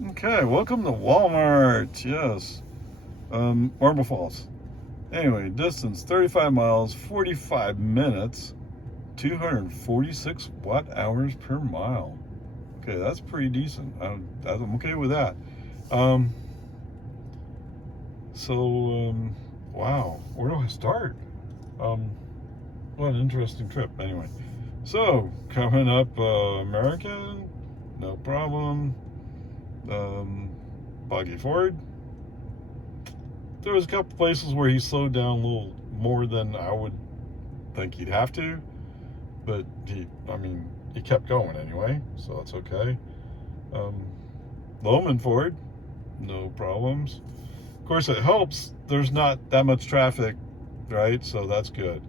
Okay, welcome to Walmart. Yes, Marble Falls. Anyway, distance 35 miles, 45 minutes, 246 watt hours per mile. Okay, that's pretty decent. I'm okay with that. Um, so, wow, where do I start? Um, what an interesting trip. Anyway, so coming up, American, no problem. Boggy Ford. There was a couple places where he slowed down a little more than I would think he'd have to, but he kept going anyway, so that's okay. Um, Lowman Ford, no problems. Of course, it helps. There's not that much traffic, right? So that's good.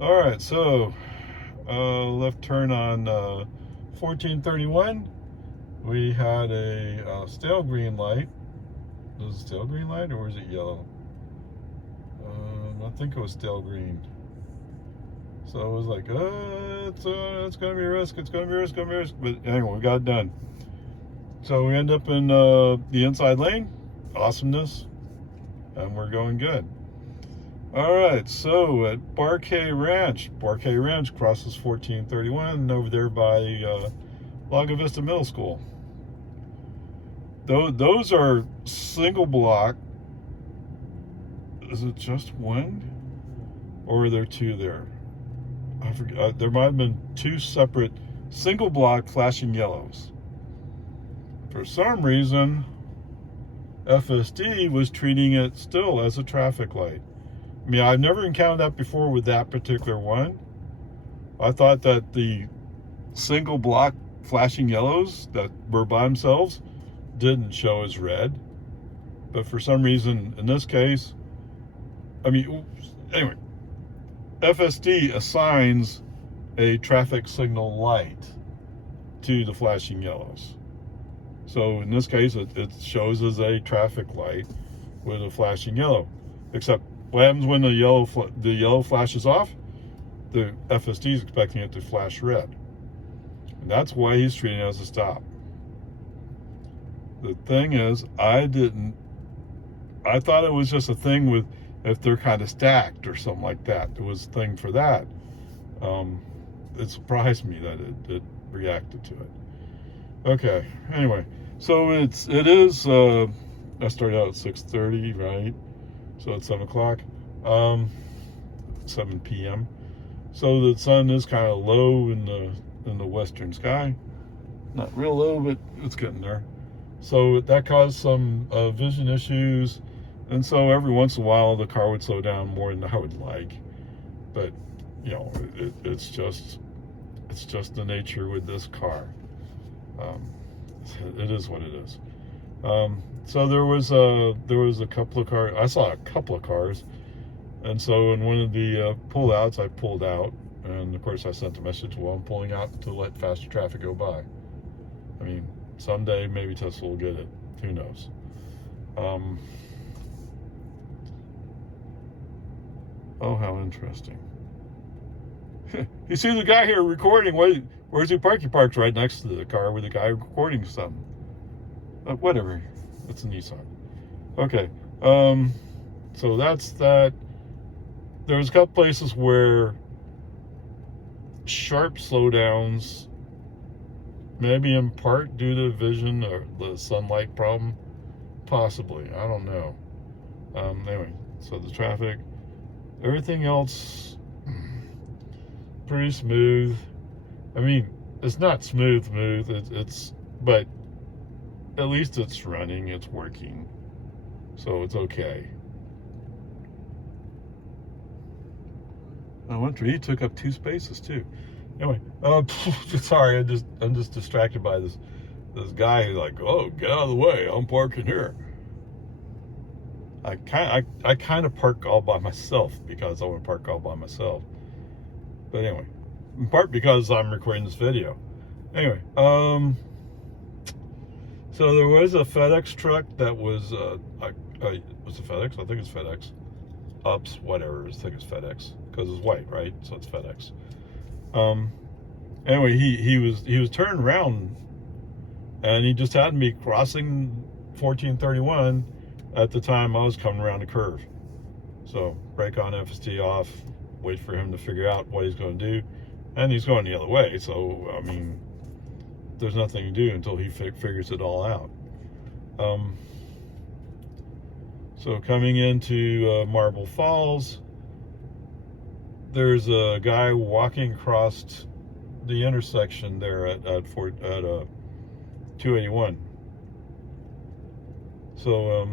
All right, so left turn on 1431. We had a stale green light. Was it stale green light or was it yellow? I think it was stale green. So it was like, it's going to be a risk. It's going to be a risk. Going to be a risk. But anyway, we got it done. So we end up in the inside lane. Awesomeness. And we're going good. All right. So at Barkay Ranch crosses 1431 over there by Lago Vista Middle School. Those are single block. Is it just one? Or are there two there? I forget. There might have been two separate single block flashing yellows. For some reason, FSD was treating it still as a traffic light. I mean, I've never encountered that before with that particular one. I thought that the single block flashing yellows that were by themselves didn't show as red. But for some reason, in this case, anyway, FSD assigns a traffic signal light to the flashing yellows. So in this case, it shows as a traffic light with a flashing yellow. Except what happens when the yellow flashes off? The FSD is expecting it to flash red. And that's why he's treating it as a stop. The thing is, I thought it was just a thing with if they're kind of stacked or something like that. It was a thing for that. It surprised me that it reacted to it. Okay, anyway, so it is, I started out at 6:30, right? So it's 7 o'clock, 7 p.m. So the sun is kind of low in the western sky. Not real low, but it's getting there. So that caused some vision issues. And so every once in a while, the car would slow down more than I would like. But, it's just the nature with this car. It is what it is. So there was a couple of cars. I saw a couple of cars. And so in one of the pullouts, I pulled out. And, of course, I sent a message, well, I'm pulling out to let faster traffic go by. I mean, someday maybe Tesla will get it. Who knows? Oh, how interesting. You see the guy here recording. Where's he parked? He parks right next to the car with the guy recording something. Whatever. It's a Nissan. Okay. So that's that. There's a couple places where sharp slowdowns, maybe in part due to vision or the sunlight problem. Possibly. I don't know. Anyway, so the traffic. Everything else, pretty smooth. I mean, it's not smooth. But at least it's running, it's working. So it's okay. I wonder, he took up 2 spaces too. Anyway, sorry, I'm just distracted by this guy who's like, oh, get out of the way, I'm parking here. I kind of park all by myself because I want to park all by myself. But anyway, in part because I'm recording this video. Anyway, so there was a FedEx truck that was, was it FedEx? I think it's FedEx. Ups, whatever. I think it's FedEx because it's white, right? So it's FedEx. Anyway, he was turned around and he just had me crossing 1431 at the time I was coming around the curve. So brake on, FSD off, wait for him to figure out what he's going to do, and he's going the other way. So I mean, there's nothing to do until he figures it all out. So coming into Marble Falls, there's a guy walking across the intersection there at 281. So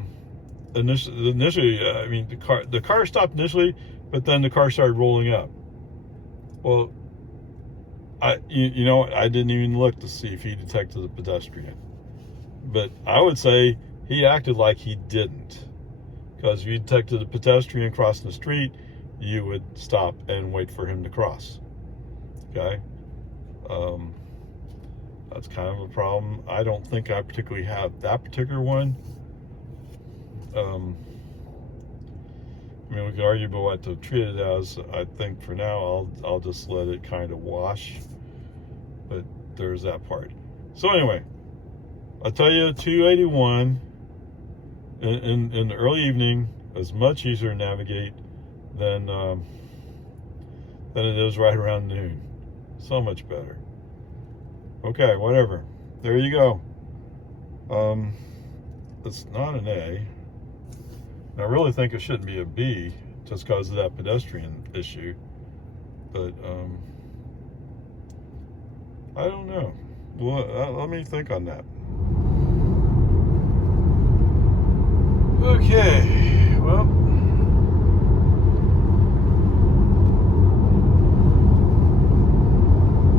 initially, I mean, the car stopped initially, but then the car started rolling up. Well, you know, I didn't even look to see if he detected the pedestrian, but I would say he acted like he didn't, because if you detected a pedestrian crossing the street, you would stop and wait for him to cross. Okay, that's kind of a problem. I don't think I particularly have that particular one. I mean, we could argue about what to treat it as. I think for now, I'll just let it kind of wash. But there's that part. So anyway, I'll tell you, 281 in the early evening is much easier to navigate than it is right around noon. So much better. Okay, whatever. There you go. It's not an A. I really think it shouldn't be a B, just because of that pedestrian issue. But I don't know. Well, let me think on that. Okay, well,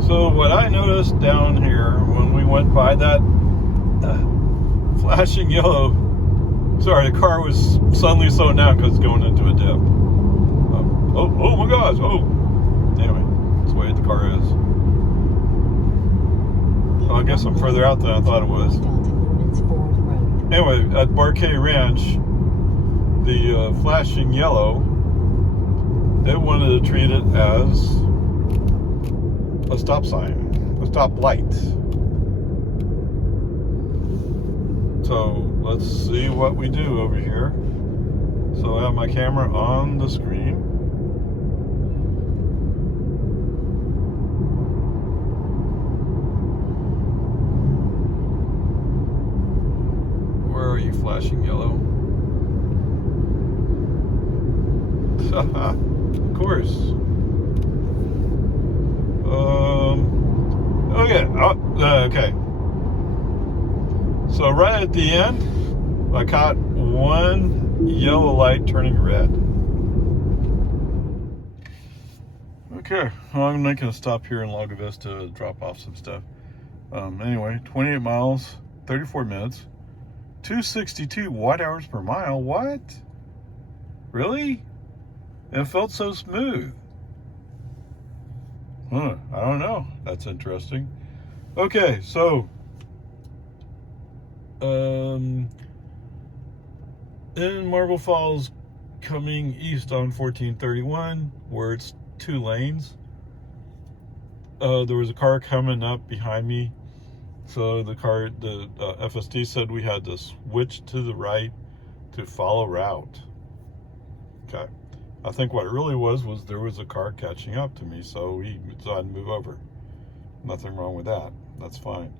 so what I noticed down here when we went by that flashing yellow, sorry, the car was suddenly slowing down because it's going into a dip. Oh my gosh, anyway, that's the way the car is. Well, I guess I'm further out than I thought it was. Anyway, at Grnpa Ranch, the flashing yellow, they wanted to treat it as a stop sign, a stop light. So let's see what we do over here. So I have my camera on the screen. Where are you, flashing yellow? Of course. Okay. Okay. So right at the end, I caught one yellow light turning red. Okay. Well, I'm making a stop here in Lago Vista to drop off some stuff. Anyway, 28 miles, 34 minutes, 262 watt-hours per mile. What? Really? It felt so smooth. I don't know. That's interesting. Okay, so in Marble Falls, coming east on 1431, where it's 2 lanes, there was a car coming up behind me. So the FSD said we had to switch to the right to follow route. Okay. I think what it really was there was a car catching up to me, so he decided to move over. Nothing wrong with that. That's fine.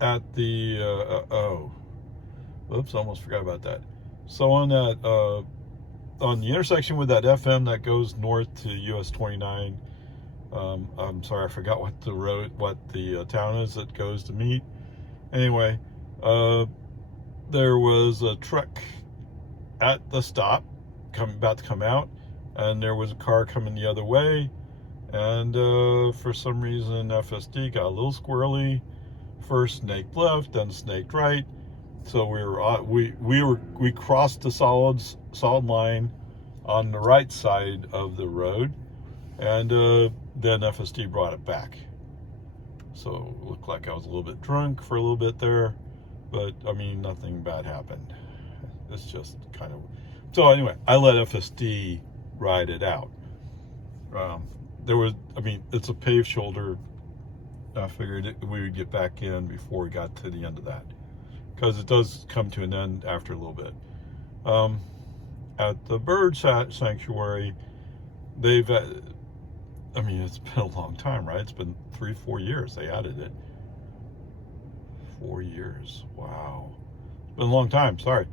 At the oops, almost forgot about that. So on that on the intersection with that FM that goes north to US 29, I'm sorry, I forgot what the town is that goes to meet. Anyway, there was a truck at the stop, about to come out, and there was a car coming the other way, and for some reason FSD got a little squirrely. First snaked left, then snaked right. So we crossed the solid line on the right side of the road, and then FSD brought it back. So it looked like I was a little bit drunk for a little bit there, but I mean, nothing bad happened. It's just kind of, so anyway, I let FSD ride it out. It's a paved shoulder, I figured we would get back in before we got to the end of that, because it does come to an end after a little bit. At the bird sanctuary, they've, it's been a long time, right? It's been 3-4 years. They added it. 4 years. Wow. It's been a long time. Sorry.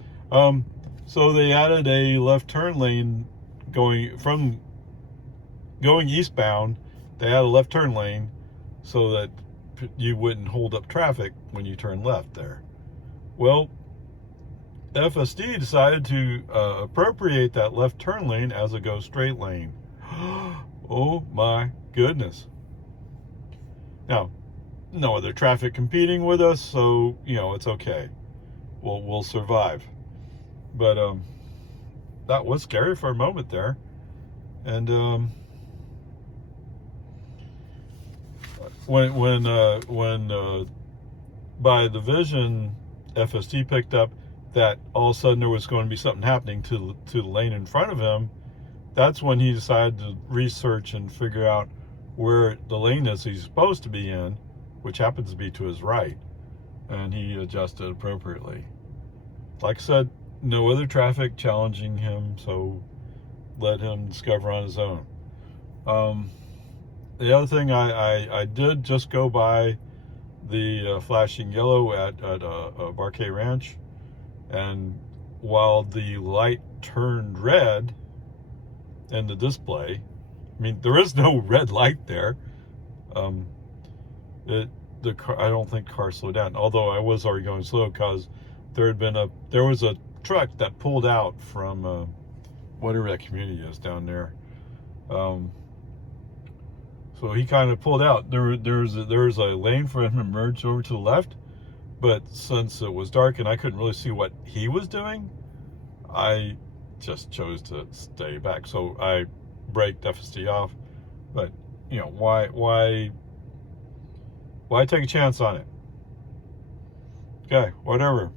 So they added a left turn lane going eastbound. They added a left turn lane so that you wouldn't hold up traffic when you turn left there. Well, FSD decided to appropriate that left turn lane as a go straight lane. Oh my goodness. Now, no other traffic competing with us, so it's okay. We'll survive. But that was scary for a moment there. And when by the vision FST picked up that all of a sudden there was going to be something happening to the lane in front of him, that's when he decided to research and figure out where the lane is he's supposed to be in, which happens to be to his right, and he adjusted appropriately. Like I said, no other traffic challenging him, so let him discover on his own. The other thing, I did just go by the flashing yellow at Barquet Ranch, and while the light turned red in the display, there is no red light there. I don't think the car slowed down, although I was already going slow because there was a truck that pulled out from whatever that community is down there. So he kind of pulled out. There's a lane for him to merge over to the left, but since it was dark and I couldn't really see what he was doing, I just chose to stay back. So I braked FSD off. But why take a chance on it? Okay, whatever.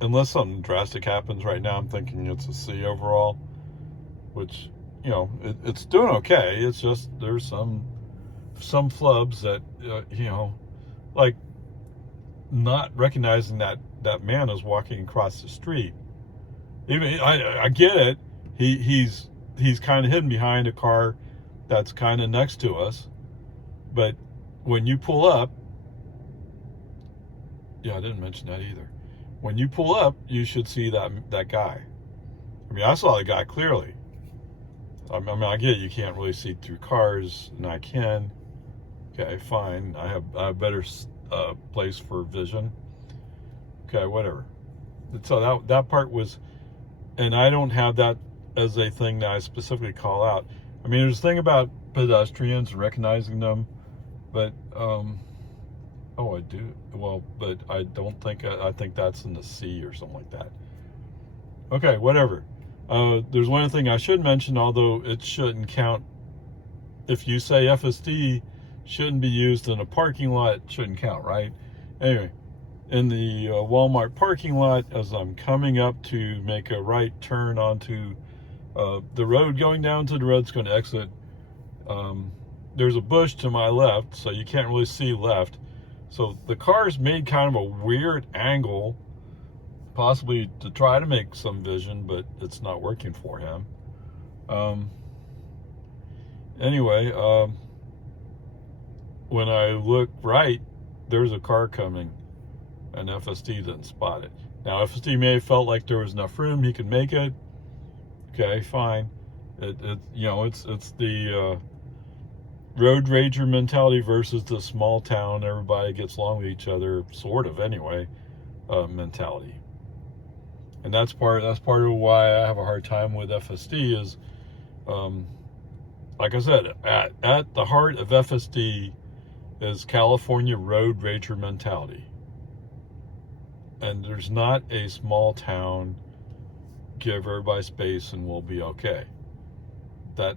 Unless something drastic happens right now, I'm thinking it's a C overall, which it's doing okay. It's just there's some flubs that like not recognizing that man is walking across the street. Even I get it. He's kind of hidden behind a car that's kind of next to us, but when you pull up, I didn't mention that either. When you pull up, you should see that guy. I saw the guy clearly. I get it, you can't really see through cars, and I can. Okay, fine. I have a better place for vision. Okay, whatever. So that part was, and I don't have that as a thing that I specifically call out. There's a thing about pedestrians and recognizing them, but I do. Well, but I don't think, I think that's in the C or something like that. Okay, whatever. There's one thing I should mention, although it shouldn't count. If you say FSD shouldn't be used in a parking lot, it shouldn't count, right? Anyway, in the Walmart parking lot, as I'm coming up to make a right turn onto the road going down to the road's going to exit, there's a bush to my left, so you can't really see left. So the car's made kind of a weird angle, possibly to try to make some vision, but it's not working for him. Anyway, when I look right, there's a car coming, and FSD didn't spot it. Now, FSD may have felt like there was enough room, he could make it. Okay, fine. It's the road rager mentality versus the small town, everybody gets along with each other, sort of anyway, mentality. And that's part of why I have a hard time with FSD is, like I said, at the heart of FSD is California road rager mentality. And there's not a small town, give everybody space and we'll be okay. That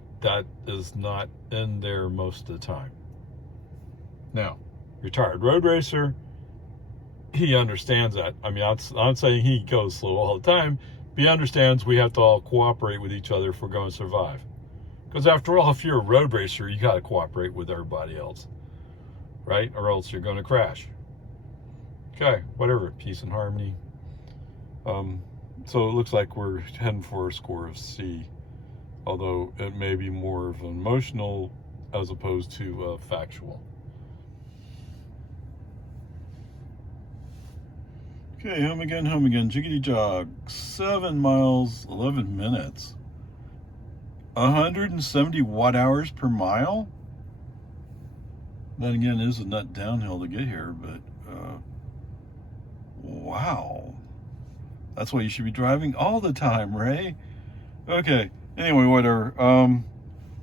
is not in there most of the time. Now, retired road racer, he understands that. I'm not saying he goes slow all the time, but he understands we have to all cooperate with each other if we're going to survive. Because after all, if you're a road racer, you got to cooperate with everybody else, right? Or else you're going to crash. Okay, whatever, peace and harmony. So it looks like we're heading for a score of C, although it may be more of an emotional as opposed to factual. Okay, home again, jiggity jog. 7 miles, 11 minutes. 170 watt hours per mile? Then again, it is a nut downhill to get here, but wow. That's why you should be driving all the time, Ray. Okay, anyway, whatever.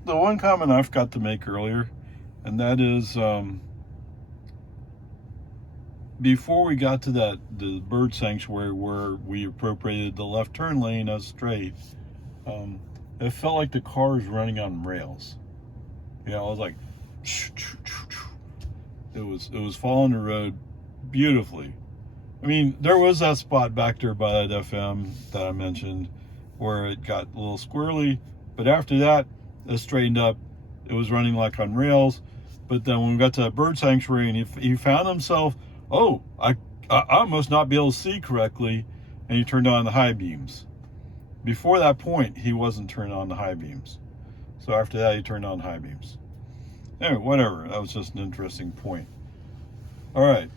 The one comment I forgot to make earlier, and that is, before we got to the bird sanctuary where we appropriated the left turn lane as straight, it felt like the car was running on rails. You know, I was like, it was following the road beautifully. I mean, there was that spot back there by that FM that I mentioned where it got a little squirrely, but after that, it straightened up. It was running like on rails. But then when we got to that bird sanctuary and he found himself, oh, I must not be able to see correctly, and he turned on the high beams. Before that point, he wasn't turning on the high beams. So after that, he turned on high beams. Anyway, whatever. That was just an interesting point. All right.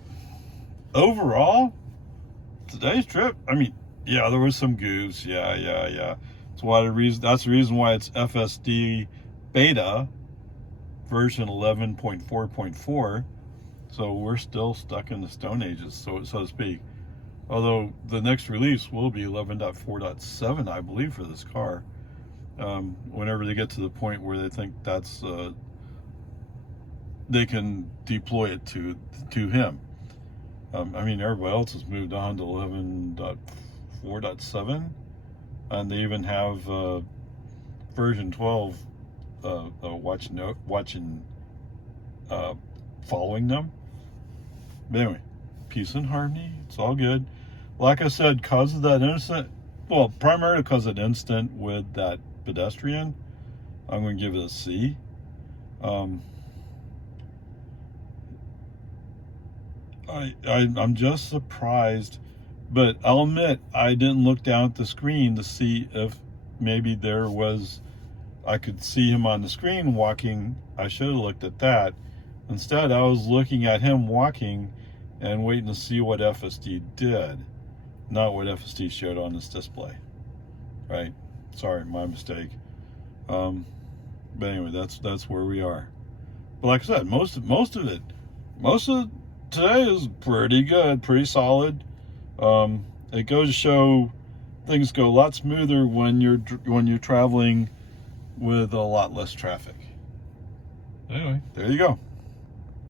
Overall, today's trip, I mean, yeah, there was some goofs. Yeah. That's the reason why it's FSD beta version 11.4.4. So we're still stuck in the Stone Ages, so to speak. Although the next release will be 11.4.7, I believe, for this car. Whenever they get to the point where they think that's they can deploy it to him. I mean, everybody else has moved on to 11.4.7, and they even have version 12 watching following them. But anyway, peace and harmony. It's all good. Like I said, because of that incident, well, primarily because of that incident with that pedestrian, I'm going to give it a C. I'm just surprised, but I'll admit I didn't look down at the screen to see if maybe I could see him on the screen walking. I should have looked at that. Instead, I was looking at him walking and waiting to see what FSD did, not what FSD showed on this display. Right? Sorry, my mistake. But anyway, that's where we are. But like I said, most of today is pretty good, pretty solid. It goes to show things go a lot smoother when you're traveling with a lot less traffic. Anyway, there you go.